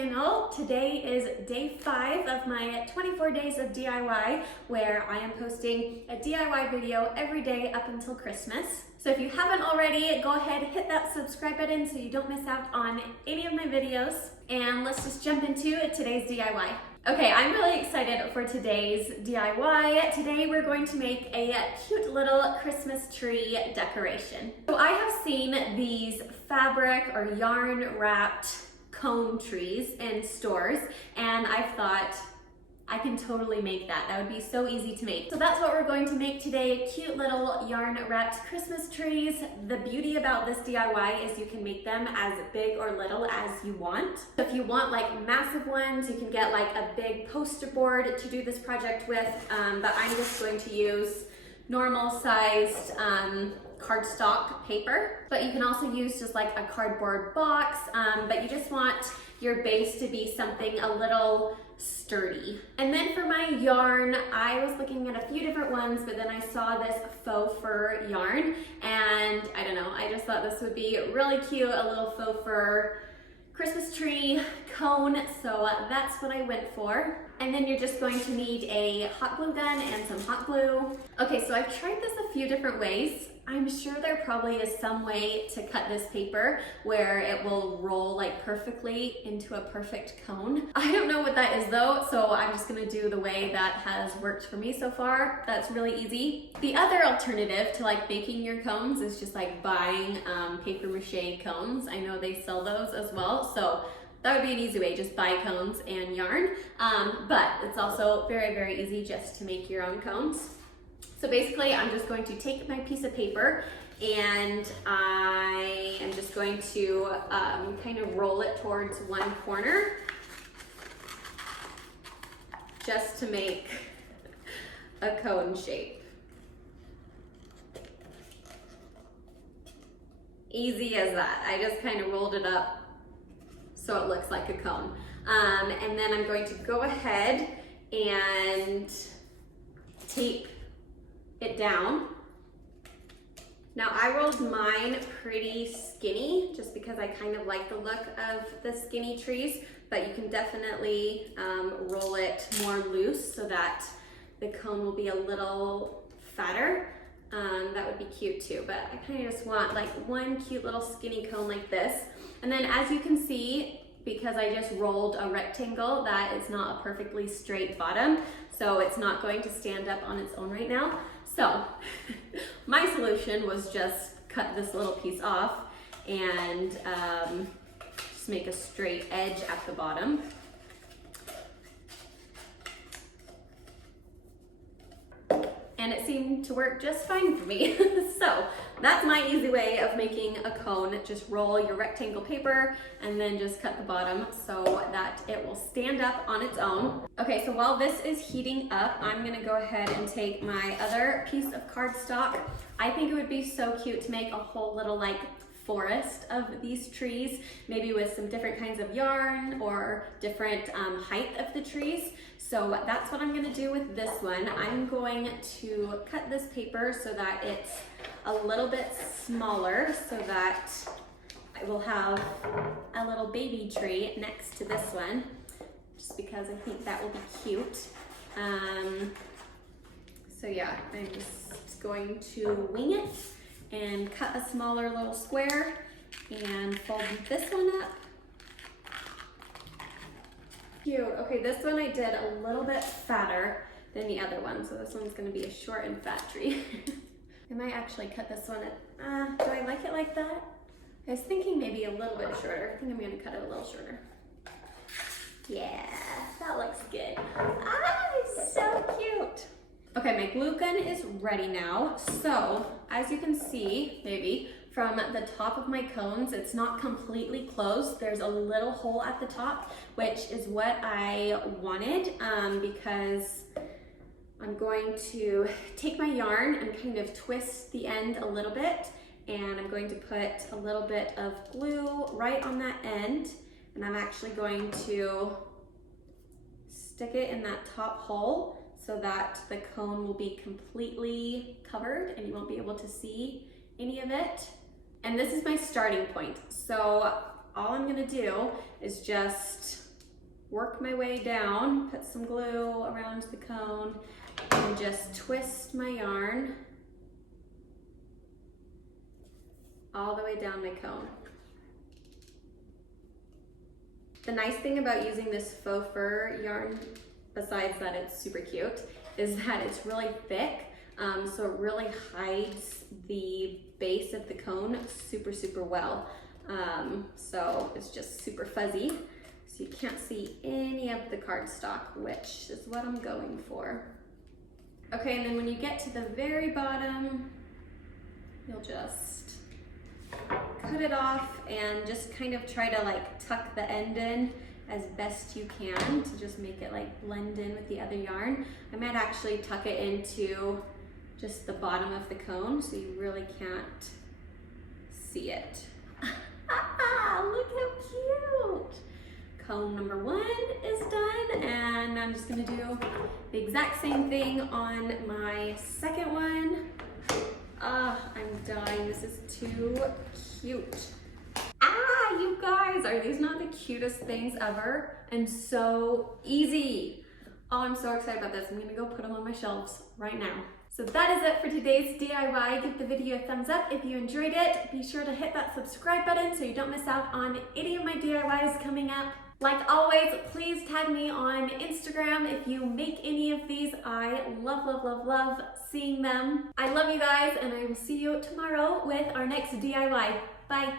channel. Today is day 5 of my 24 days of DIY, where I am posting a DIY video every day up until Christmas. So if you haven't already, go ahead, hit that subscribe button so you don't miss out on any of my videos. And let's just jump into today's DIY. Okay, I'm really excited for today's DIY. Today we're going to make a cute little Christmas tree decoration. So I have seen these fabric or yarn wrapped cone trees in stores, and I've thought I can totally make that. That would be so easy to make. So that's what we're going to make today, cute little yarn wrapped Christmas trees. The beauty about this DIY is you can make them as big or little as you want. So if you want like massive ones, you can get like a big poster board to do this project with, but I'm just going to use normal sized cardstock paper. But you can also use just like a cardboard box, but you just want your base to be something a little sturdy. And then for my yarn, I was looking at a few different ones, but then I saw this faux fur yarn, and I don't know, I just thought this would be really cute, a little faux fur Christmas tree cone, so that's what I went for. And then you're just going to need a hot glue gun and some hot glue. Okay, so I've tried this a few different ways. I'm sure there probably is some way to cut this paper where it will roll like perfectly into a perfect cone. I don't know what that is though, so I'm just gonna do the way that has worked for me so far. That's really easy. The other alternative to like making your cones is just like buying paper mache cones. I know they sell those as well, so that would be an easy way, just buy cones and yarn. But it's also very, very easy just to make your own cones. So basically, I'm just going to take my piece of paper and I am just going to kind of roll it towards one corner just to make a cone shape. Easy as that. I just kind of rolled it up so it looks like a cone. And then I'm going to go ahead and tape it down. Now I rolled mine pretty skinny just because I kind of like the look of the skinny trees, but you can definitely roll it more loose so that the cone will be a little fatter. That would be cute too, but I kind of just want like one cute little skinny cone like this. And then as you can see, because I just rolled a rectangle, that is not a perfectly straight bottom, so it's not going to stand up on its own right now. So my solution was just cut this little piece off and just make a straight edge at the bottom. And it seemed to work just fine for me. So that's my easy way of making a cone. Just roll your rectangle paper and then just cut the bottom so that it will stand up on its own. Okay, so while this is heating up, I'm gonna go ahead and take my other piece of cardstock. I think it would be so cute to make a whole little like forest of these trees, maybe with some different kinds of yarn or different height of the trees. So that's what I'm gonna do with this one. I'm going to cut this paper so that it's a little bit smaller so that I will have a little baby tree next to this one, just because I think that will be cute. So yeah, I'm just going to wing it and cut a smaller little square and fold this one up. Cute. Okay, this one I did a little bit fatter than the other one, so this one's gonna be a short and fat tree. I might actually cut this one at, do I like it like that? I was thinking maybe a little bit shorter. I think I'm gonna cut it a little shorter. Yeah, that looks good. Ah, it's so cute. Okay, my glue gun is ready now. So as you can see, maybe from the top of my cones, it's not completely closed. There's a little hole at the top, which is what I wanted because I'm going to take my yarn and kind of twist the end a little bit, and I'm going to put a little bit of glue right on that end, and I'm actually going to stick it in that top hole so that the cone will be completely covered and you won't be able to see any of it. And this is my starting point. So all I'm gonna do is just work my way down, put some glue around the cone, and just twist my yarn all the way down my cone. The nice thing about using this faux fur yarn, besides that it's super cute, is that it's really thick, so it really hides the base of the cone super well. So it's just super fuzzy, so you can't see any of the cardstock, which is what I'm going for. Okay, and then when you get to the very bottom, you'll just cut it off and just kind of try to like tuck the end in as best you can to just make it like blend in with the other yarn. I might actually tuck it into just the bottom of the cone so you really can't see it. Look how cute! Cone number 1 is done, and I'm just gonna do the exact same thing on my second one. I'm dying, this is too cute. You guys, are these not the cutest things ever? And so easy. Oh, I'm so excited about this. I'm gonna go put them on my shelves right now. So that is it for today's DIY. Give the video a thumbs up if you enjoyed it. Be sure to hit that subscribe button so you don't miss out on any of my DIYs coming up. Like always, please tag me on Instagram if you make any of these. I love seeing them. I love you guys, and I will see you tomorrow with our next DIY. Bye.